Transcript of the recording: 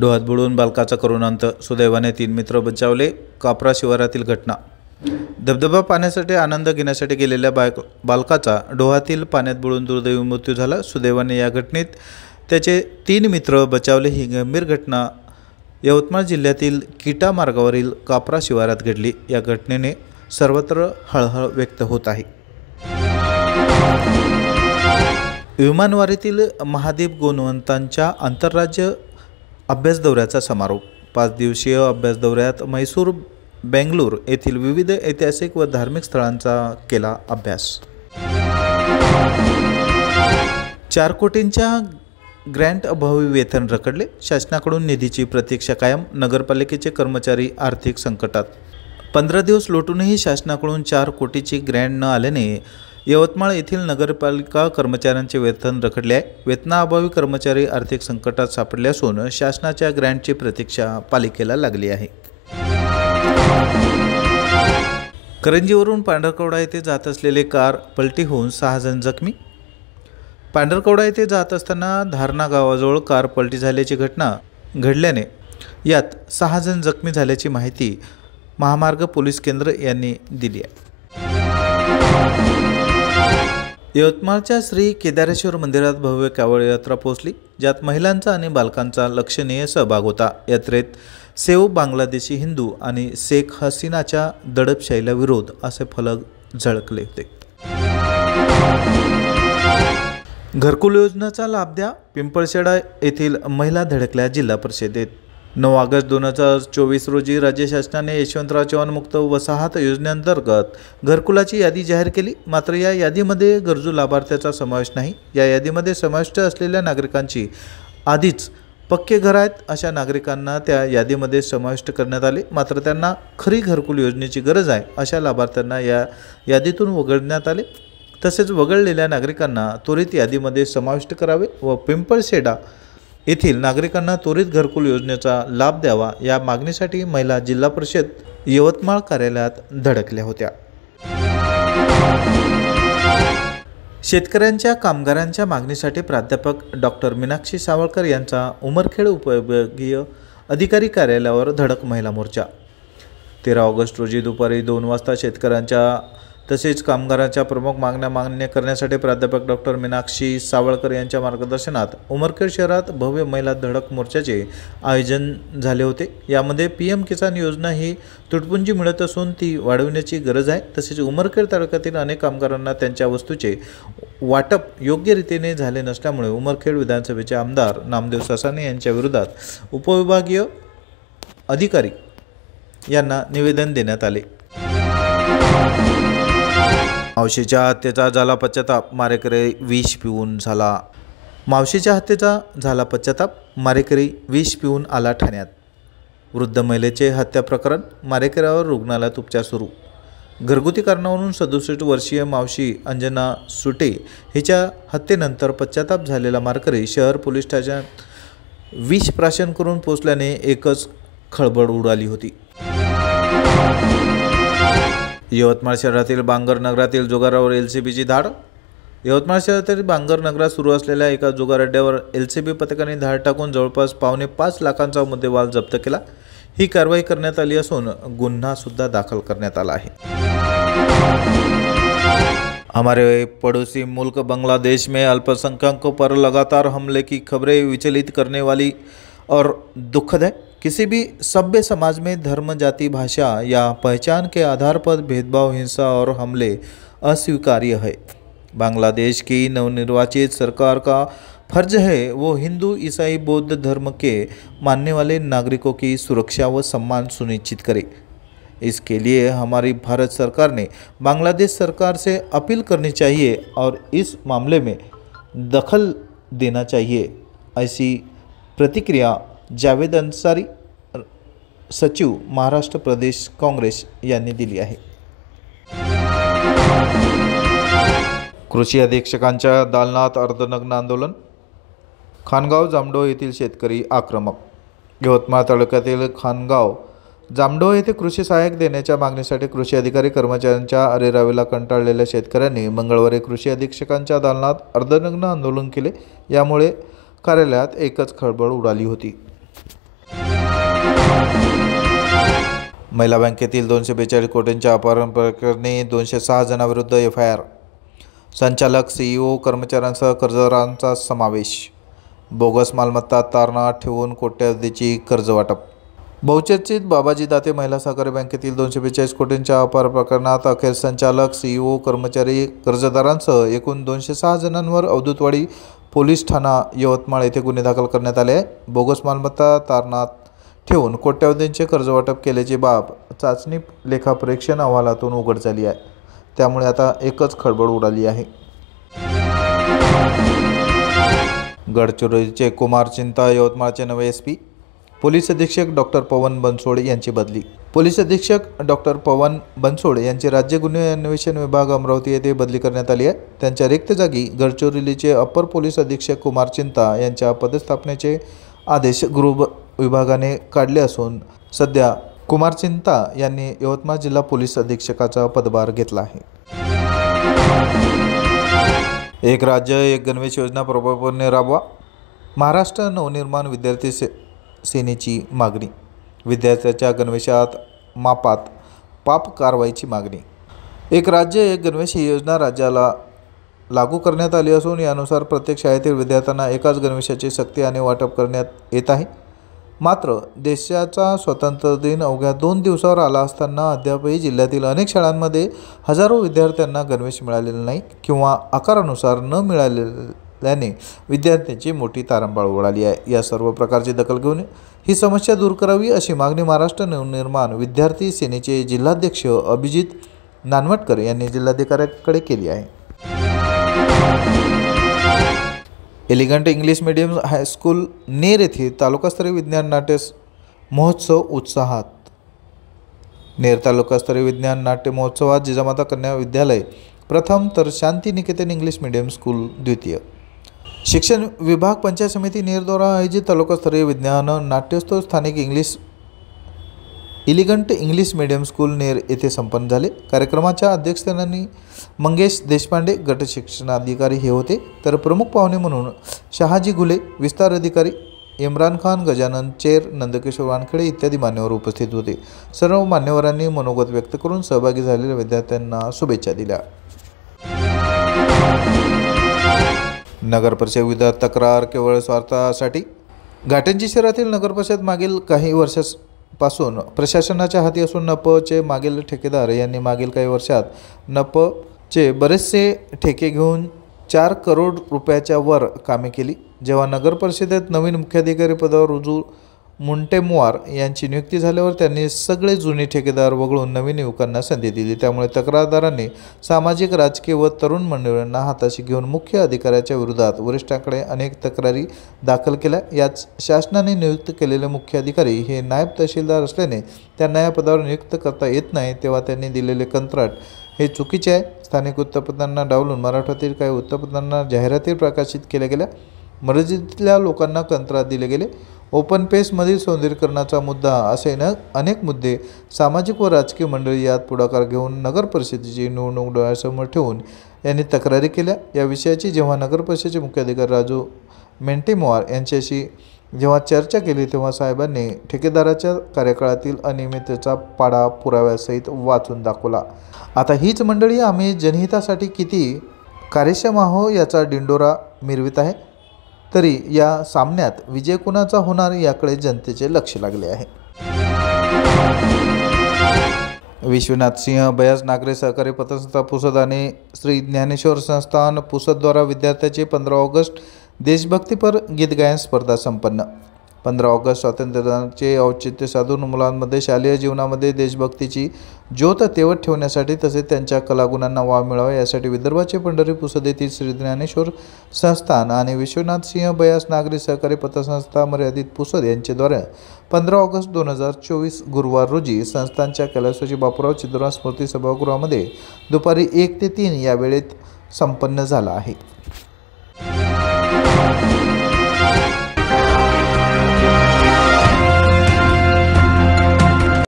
डोहात बुडून बालकाचा करुण अंत, सुदैवाने 3 मित्र बचावले. कापरा शिवारातील घटना. धबधबा पाहण्यासाठी आनंद घेण्यासाठी गेलेल्या बालकाचा डोहातील पाण्यात बुडून दुर्दैवी मृत्यू झाला. सुदैवाने या घटनेत त्याचे 3 मित्र बचावले. ही गंभीर घटना यवतमाळ जिल्ह्यातील किटा मार्गावरील कापरा शिवारात घडली. या घटनेने सर्वत्र हळहळ व्यक्त होत आहे. विमानवारीतील महादीप गुणवंतांच्या आंतरराज्य अभ्यास दौऱ्याचा समारोप. 5 दिवसीय अभ्यास दौऱ्यात म्हैसूर, बेंगळूर येथील विविध ऐतिहासिक व धार्मिक स्थळांचा केला अभ्यास. 4 कोटींच्या ग्रँट अभावी वेतन रखडले. शासनाकडून निधीची प्रतीक्षा कायम. नगरपालिकेचे कर्मचारी आर्थिक संकटात. 15 दिवस लोटूनही शासनाकडून 4 कोटीची ग्रँट न आल्याने यवतमाळ येथील नगरपालिका कर्मचाऱ्यांचे वेतन रखडले आहे. वेतनाअभावी कर्मचारी आर्थिक संकटात सापडले असून शासनाच्या ग्रँटची प्रतीक्षा पालिकेला लागली आहे. करंजीवरून पांढरकवडा येथे जात असलेले कार पलटी होऊन 6 जण जखमी. पांढरकवडा येथे जात असताना धारणा गावाजवळ कार पलटी झाल्याची घटना घडल्याने यात 6 जण जखमी झाल्याची माहिती महामार्ग पोलीस केंद्र यांनी दिली आहे. यवतमाळच्या श्री केदारेश्वर मंदिरात भव्य कावड यात्रा पोहोचली, ज्यात महिलांचा आणि बालकांचा लक्षणीय सहभाग होता. यात्रेत सेव बांगलादेशी हिंदू आणि शेख हसीनाच्या दडपशाहीला विरोध असे फलक झळकले होते. घरकुल योजनेचा लाभ द्या, पिंपळशेडा येथील महिला धडकल्या जिल्हा परिषदेत. 9 ऑगस्ट 2024 रोजी राज्य शासनाने यशवंतराव चव्हाण मुक्त वसाहत योजनेअंतर्गत घरकुलाची यादी जाहीर केली. मात्र या यादीमध्ये गरजू लाभार्थ्याचा समावेश नाही. या यादीमध्ये समाविष्ट असलेल्या नागरिकांची आधीच पक्के घर आहेत अशा नागरिकांना त्या यादीमध्ये समाविष्ट करण्यात आले. मात्र त्यांना खरी घरकुल योजनेची गरज आहे अशा लाभार्थ्यांना या यादीतून वगळण्यात आले. तसेच वगळलेल्या नागरिकांना त्वरित यादीमध्ये समाविष्ट करावे व पिंपळशेडा येथील नागरिकांना त्वरित घरकुल योजनेचा लाभ द्यावा या मागणीसाठी महिला जिल्हा परिषद यवतमाळ कार्यालयात धडकल्या होत्या. शेतकऱ्यांच्या कामगारांच्या मागणीसाठी प्राध्यापक डॉक्टर मीनाक्षी सावळकर यांचा उमरखेड उपविभागीय अधिकारी कार्यालयावर धडक महिला मोर्चा. 13 ऑगस्ट रोजी दुपारी 2 वाजता शेतकऱ्यांच्या तसेच कामगारांच्या प्रमुख मागण्या मान्य करण्यासाठी प्राध्यापक डॉक्टर मीनाक्षी सावळकर यांच्या मार्गदर्शनात उमरखेड शहरात भव्य महिला धडक मोर्चाचे आयोजन झाले होते. यामध्ये PM किसान योजना ही तुटपुंजी मिळत असून ती वाढविण्याची गरज आहे. तसेच उमरखेड तालुक्यातील अनेक कामगारांना त्यांच्या वस्तूचे वाटप योग्य रीतीने झाले नसल्यामुळे उमरखेड विधानसभेचे आमदार नामदेव सासाने यांच्या विरोधात उपविभागीय अधिकारी यांना निवेदन देण्यात आले. मावशीच्या हत्येचा झाला पश्चाताप, मारेकरी विष पिऊन झाला. मावशीच्या हत्येचा झाला पश्चाताप, मारेकरी विष पिऊन आला ठाण्यात. वृद्ध महिलेचे हत्या प्रकरण, मारेकऱ्यावर रुग्णालयात उपचार सुरू. घरगुती कारणावरून 67 वर्षीय मावशी अंजना सुटे हिच्या हत्येनंतर पश्चाताप झालेला मारेकरी शहर पोलीस ठाण्यात विष प्राशन करून पोचल्याने एकच खळबळ उडाली होती. यवतमाळ शहरातील बांगर नगरातील जुगारावर LCBची धाड. यवतमाळ शहरातील बांगर नगरात सुरू असलेल्या एका जुगार अड्ड्यावर LCB पथकाने धाड टाकून जवळपास 5.25 लाखांचा मुद्देमाल जप्त केला. ही कारवाई करण्यात आली असून गुन्हा सुद्धा दाखल करण्यात आला आहे. हमारे पड़ोसी मुल्क बांग्लादेश में अल्पसंख्यकों पर लगातार हमले की खबरें विचलित करने वाली और दुखद है. किसी भी सभ्य समाज में धर्म, जाति, भाषा या पहचान के आधार पर भेदभाव, हिंसा और हमले अस्वीकार्य है. बांग्लादेश की नवनिर्वाचित सरकार का फर्ज है वो हिंदू, ईसाई, बौद्ध धर्म के मानने वाले नागरिकों की सुरक्षा व सम्मान सुनिश्चित करे. इसके लिए हमारी भारत सरकार ने बांग्लादेश सरकार से अपील करनी चाहिए और इस मामले में दखल देना चाहिए. ऐसी प्रतिक्रिया जावेद अन्सारी, सचिव, महाराष्ट्र प्रदेश काँग्रेस यांनी दिली आहे. कृषी अधीक्षकांच्या दालनात अर्धनग्न आंदोलन. खानगाव जामडो येथील शेतकरी आक्रमक. यवतमाळ तालुक्यातील खानगाव जामडो येथे कृषी सहाय्यक देण्याच्या मागणीसाठी कृषी अधिकारी कर्मचाऱ्यांच्या अरेरावीला कंटाळलेल्या शेतकऱ्यांनी मंगळवारी कृषी अधीक्षकांच्या दालनात अर्धनग्न आंदोलन केले. यामुळे कार्यालयात एकच खळबळ उडाली होती. महिला बँकेतील 242 कोटींच्या अपहरण प्रकरणी 206 जणांविरुद्ध FIR. संचालक, CEO, कर्मचाऱ्यांसह कर्जदारांचा समावेश. बोगस मालमत्ता तारणात ठेवून कोट्यवधीची कर्ज वाटप. बहुचर्चित बाबाजी दाते महिला सहकारी बँकेतील 242 कोटींच्या अपहार प्रकरणात अखेर संचालक, CEO, कर्मचारी, कर्जदारांसह एकूण 206 जणांवर अवधूतवाडी पोलीस ठाणा यवतमाळ येथे गुन्हे दाखल करण्यात आले आहे. बोगस मालमत्ता तारणात ठेवून कोट्यवधींचे कर्जवाटप केल्याची बाब चाचणी लेखापरीक्षण अहवालातून उघड झाली आहे. त्यामुळे आता एकच खळबळ उडाली आहे. गडचिरोलीचे कुमार चिंता यवतमाळचे नवे SP. पोलीस अधीक्षक डॉक्टर पवन बनसोड यांची बदली. पोलीस अधीक्षक डॉक्टर पवन बनसोड यांची राज्य गुन्हे अन्वेषण विभाग अमरावती येथे बदली करण्यात आली आहे. त्यांच्या रिक्त जागी गडचिरोलीचे अप्पर पोलीस अधीक्षक कुमार चिंता यांच्या पदस्थापनेचे आदेश गृह विभागाने काढले असून सध्या कुमार चिंता यांनी यवतमाळ जिल्हा पोलीस अधीक्षकाचा पदभार घेतला आहे. एक राज्य एक गणवेश योजना प्रभावीपणे राबवा. महाराष्ट्र नवनिर्माण विद्यार्थी सेनेची मागणी. विद्यार्थ्याच्या गणवेशात मापात पाप कारवाईची मागणी. एक राज्य एक गणवेश ही योजना राज्याला लागू करण्यात आली असून यानुसार प्रत्येक शाळेतील विद्यार्थ्यांना एकाच गणवेशाची सक्तीने वाटप करण्यात येत आहे. मात्र देशाचा स्वातंत्र्य दिन अवघ्या 2 दिवसावर आला असताना अद्यापही जिल्ह्यातील अनेक शाळांमध्ये हजारो विद्यार्थ्यांना गणवेश मिळालेले नाही किंवा आकारानुसार न मिळालेल्याने विद्यार्थ्यांची मोठी तारंबळ उडाली आहे. या सर्व प्रकारची दखल घेऊन ही समस्या दूर करावी अशी मागणी महाराष्ट्र नवनिर्माण विद्यार्थी सेनेचे जिल्हाध्यक्ष अभिजित नानवटकर यांनी जिल्हाधिकाऱ्यांकडे केली आहे. Elegant English medium high school Ner येथे तालुकास्तरीय विज्ञान नाट्य महोत्सव उत्साहात. नेर तालुकास्तरीय विज्ञान नाट्य महोत्सवात जिजामाता कन्या विद्यालय प्रथम तर शांती निकेतन इंग्लिश मीडियम स्कूल द्वितीय. शिक्षण विभाग पंचायत समिती नेर द्वारा आयोजित तालुकास्तरीय विज्ञान नाट्योत्सव स्थानिक elegant English medium school Ner येथे संपन्न झाले. कार्यक्रमाच्या अध्यक्षस्थानी मंगेश देशपांडे गट शिक्षणाधिकारी हे होते, तर प्रमुख पाहुणे म्हणून शहाजी घुले विस्तार अधिकारी, इम्रान खान, गजानन चेर, नंदकिशोर वानखेडे इत्यादी मान्यवर उपस्थित होते. सर्व मान्यवरांनी मनोगत व्यक्त करून सहभागी झालेल्या विद्यार्थ्यांना शुभेच्छा दिल्या. नगर परिषद विरोधात तक्रार केवळ स्वार्थासाठी. घाटंजी शहरातील नगर परिषद मागील काही वर्षांपासून प्रशासनाच्या हाती असून NPचे मागील ठेकेदार यांनी मागील काही वर्षात NPचे बरेचसे ठेके घेऊन 4 करोड रुपयाच्या वर कामे केली. जेव्हा नगर परिषदेत नवीन मुख्याधिकारी पदावर रुजू मुंटेमवार यांची नियुक्ती झाल्यावर त्यांनी सगळे जुने ठेकेदार वगळून नवीन युवकांना संधी दिली. त्यामुळे तक्रारदारांनी सामाजिक, राजकीय व तरुण मंडळींना हाताशी घेऊन मुख्य अधिकाऱ्याच्या विरोधात वरिष्ठांकडे अनेक तक्रारी दाखल केल्या. यात शासनाने नियुक्त केलेले मुख्य अधिकारी हे नायब तहसीलदार असल्याने त्यांना या पदावर नियुक्त करता येत नाही. तेव्हा त्यांनी दिलेले कंत्राट हे चुकीचे आहे. स्थानिक वृत्तपत्रांना डावलून मराठवातील काही वृत्तपत्रांना जाहिराती प्रकाशित केल्या गेल्या. मर्यादितल्या लोकांना कंत्राट दिले गेले. ओपन पेसमधील सौंदर्यीकरणाचा मुद्दा असे अनेक मुद्दे सामाजिक व राजकीय मंडळी यात पुढाकार घेऊन नगर परिषदेची निवडणूक डोळ्यासमोर ठेवून यांनी तक्रारी केल्या. या विषयाची जेव्हा नगर परिषदेचे मुख्याधिकारी राजू मेंटेमवार यांच्याशी जेव्हा चर्चा केली तेव्हा साहेबांनी ठेकेदाराच्या कार्यकाळातील अनियमिततेचा पाढा पुराव्यासहित वाचून दाखवला. आता हीच मंडळी आम्ही जनहितासाठी किती कार्यक्षम आहोत याचा डिंडोरा मिरवित आहे. तरी या सामन्यात विजय कुणाचा होणार याकडे जनतेचे लक्ष लागले आहे. विश्वनाथ सिंह बयास नागरी सहकारी पतसंस्था पुसद आणि श्री ज्ञानेश्वर संस्थान पुसदद्वारा विद्यार्थ्याचे 15 ऑगस्ट देशभक्तीपर गीत गायन स्पर्धा संपन्न. 15 ऑगस्ट स्वातंत्र्यदिनाचे औचित्य साधून मुलांमध्ये शालेय जीवनामध्ये देशभक्तीची ज्योत तेवत ठेवण्यासाठी तसेच त्यांच्या कलागुणांना वाव मिळावा यासाठी विदर्भाचे पंढरी पुसद येथील श्री ज्ञानेश्वर संस्थान आणि विश्वनाथ सिंह बयास नागरी सहकारी पतसंस्था मर्यादित पुसद यांच्याद्वारे 15 ऑगस्ट 2024 गुरुवार रोजी संस्थानच्या कैलासवासी बापूराव चिदुराम स्मृती सभागृहामध्ये दुपारी 1 ते 3 या वेळेत संपन्न झाला आहे.